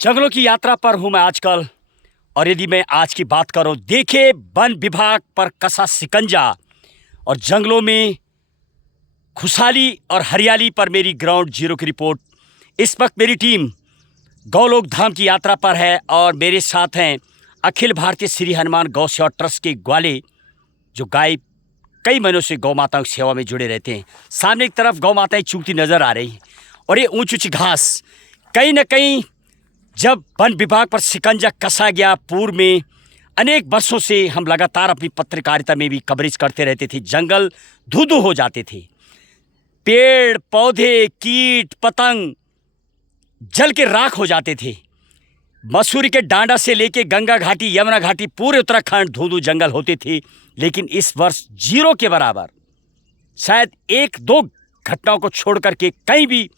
जंगलों की यात्रा पर हूं मैं आजकल। और यदि मैं आज की बात करूं, देखे वन विभाग पर कसा शिकंजा और जंगलों में खुशहाली और हरियाली पर मेरी ग्राउंड जीरो की रिपोर्ट। इस वक्त मेरी टीम गौलोक धाम की यात्रा पर है और मेरे साथ हैं अखिल भारतीय श्री हनुमान गौ सेवा ट्रस्ट के ग्वाले, जो गाय कई महीनों से गौ माताओं की सेवा में जुड़े रहते हैं। सामने की तरफ गौ माताएं चूकती नजर आ रही हैं और ये ऊंची ऊंची घास कहीं न कहीं जब वन विभाग पर शिकंजा कसा गया। पूर्व में अनेक वर्षों से हम लगातार अपनी पत्रकारिता में भी कवरेज करते रहते थे। जंगल धू-धू हो जाते थे, पेड़ पौधे कीट पतंग जल के राख हो जाते थे। मसूरी के डांडा से लेके गंगा घाटी यमुना घाटी पूरे उत्तराखंड धू-धू जंगल होते थे। लेकिन इस वर्ष जीरो के बराबर, शायद एक दो घटनाओं को छोड़ करके कहीं भी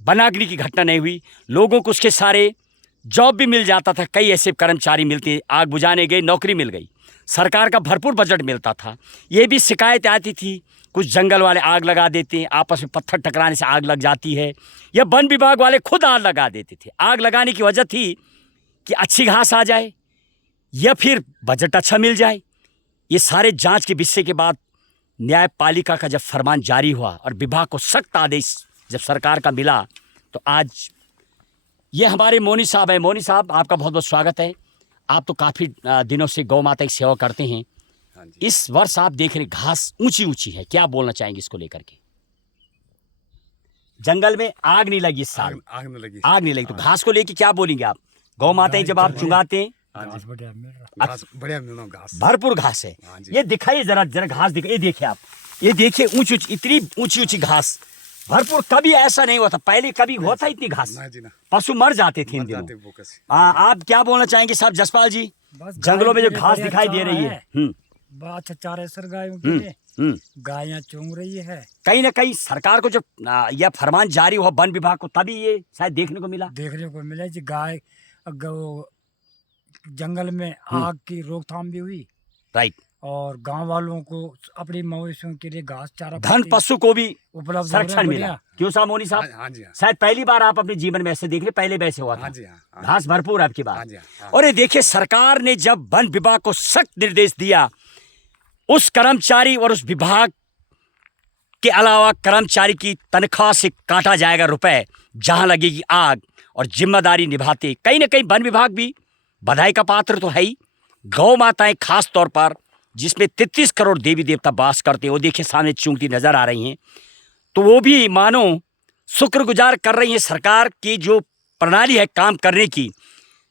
वनाग्नि की घटना नहीं हुई। लोगों को उसके सारे जॉब भी मिल जाता था। कई ऐसे कर्मचारी मिलते, आग बुझाने गए नौकरी मिल गई, सरकार का भरपूर बजट मिलता था। ये भी शिकायत आती थी, कुछ जंगल वाले आग लगा देते हैं, आपस में पत्थर टकराने से आग लग जाती है, या वन विभाग वाले खुद आग लगा देते थे। आग लगाने की वजह थी कि अच्छी घास आ जाए या फिर बजट अच्छा मिल जाए। ये सारे जांच के विषय के बाद न्यायपालिका का जब फरमान जारी हुआ और विभाग को सख्त आदेश जब सरकार का मिला, तो आज ये हमारे मोनी साहब हैं। मोनी साहब, आपका बहुत बहुत स्वागत है। आप तो काफ़ी दिनों से गौ माता की सेवा करते हैं। हाँ जी। इस वर्ष आप देख रहे घास ऊंची ऊंची है, क्या बोलना चाहेंगे इसको लेकर के? जंगल में आग नहीं लगी इस साल, आग नहीं लगी। आग नहीं लगी, तो घास को लेके क्या बोलेंगे आप? गौ माताएं जब आप चुंगाते हैं, घास बढ़िया मिल रहा, घास भरपूर घास है। हाँ जी। ये दिखाइए जरा जरा घास दिखाइए। ये देखिए आप, ये देखिए ऊंची ऊंची, इतनी ऊंची ऊंची घास भरपूर। कभी ऐसा नहीं हुआ था, पहले कभी हुआ था इतनी घास? ना जी ना। पशु मर जाते थे इन मर दिनों। जाते भूख से। आप क्या बोलना चाहेंगे साहब जसपाल जी? जंगलों में जो घास दिखाई दे रही है, बहुत अच्छा चारा सर गायों के लिए। गायें चूंग रही है। कहीं ना कहीं सरकार को जब यह फरमान जारी हुआ वन विभाग को, तभी ये शायद देखने को मिला। देखने को मिला जी, गाय जंगल में आग की रोकथाम भी हुई, राइट। और गांव वालों को अपनी मवेशियों के लिए घास चारा धन पशु को भी उपलब्ध संरक्षण मिला। क्यों साहब मोनी साहब? हाँ जी हाँ। शायद पहली बार आप अपने जीवन में ऐसे देख रहे, पहले वैसे हुआ था। हाँ जी हाँ। घास भरपूर आपकी हाँ बात। जी हाँ। और ये देखिए, सरकार ने जब वन विभाग को सख्त निर्देश दिया, उस कर्मचारी और उस विभाग के अलावा कर्मचारी की तनख्वाह से काटा जाएगा रुपए जहां लगेगी आग, और जिम्मेदारी निभाते कहीं ना कहीं वन विभाग भी बधाई का पात्र तो है ही। गौ माताएं खास तौर पर, जिसमें 33 करोड़ देवी देवता वास करते हैं, वो देखिए सामने चूंकती नजर आ रही हैं, तो वो भी मानो शुक्रगुजार कर रही हैं सरकार की जो प्रणाली है काम करने की।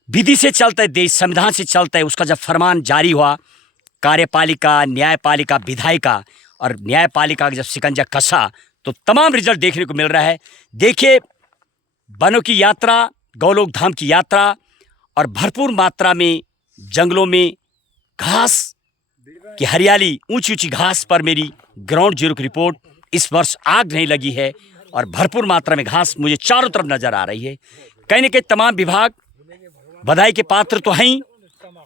विधि से चलता है देश, संविधान से चलता है। उसका जब फरमान जारी हुआ, कार्यपालिका न्यायपालिका विधायिका और न्यायपालिका का जब शिकंजा कसा, तो तमाम रिजल्ट देखने को मिल रहा है। देखिए, वनों की यात्रा, गौलोक धाम की यात्रा, और भरपूर मात्रा में जंगलों में घास की हरियाली, ऊंची ऊंची घास पर मेरी ग्राउंड जीरो की रिपोर्ट। इस वर्ष आग नहीं लगी है और भरपूर मात्रा में घास मुझे चारों तरफ नजर आ रही है। कहीं ना कहीं तमाम विभाग बधाई के पात्र तो हैं,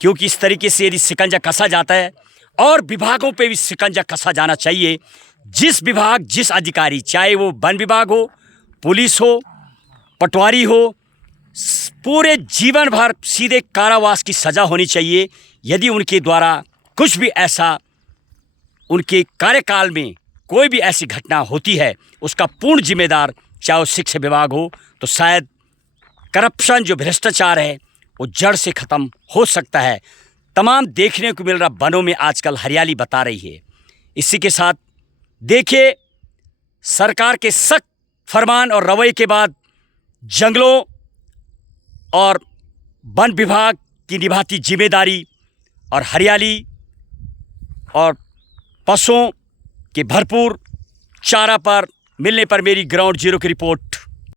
क्योंकि इस तरीके से यदि शिकंजा कसा जाता है, और विभागों पे भी शिकंजा कसा जाना चाहिए। जिस विभाग, जिस अधिकारी, चाहे वो वन विभाग हो, पुलिस हो, पटवारी हो, पूरे जीवन भर सीधे कारावास की सजा होनी चाहिए यदि उनके द्वारा कुछ भी ऐसा, उनके कार्यकाल में कोई भी ऐसी घटना होती है। उसका पूर्ण जिम्मेदार चाहे वो शिक्षा विभाग हो, तो शायद करप्शन, जो भ्रष्टाचार है, वो जड़ से खत्म हो सकता है। तमाम देखने को मिल रहा वनों में आजकल हरियाली बता रही है। इसी के साथ देखिए, सरकार के सख्त फरमान और रवैये के बाद जंगलों और वन विभाग की निभाती जिम्मेदारी और हरियाली और पशुओं के भरपूर चारा पर मिलने पर मेरी ग्राउंड जीरो की रिपोर्ट।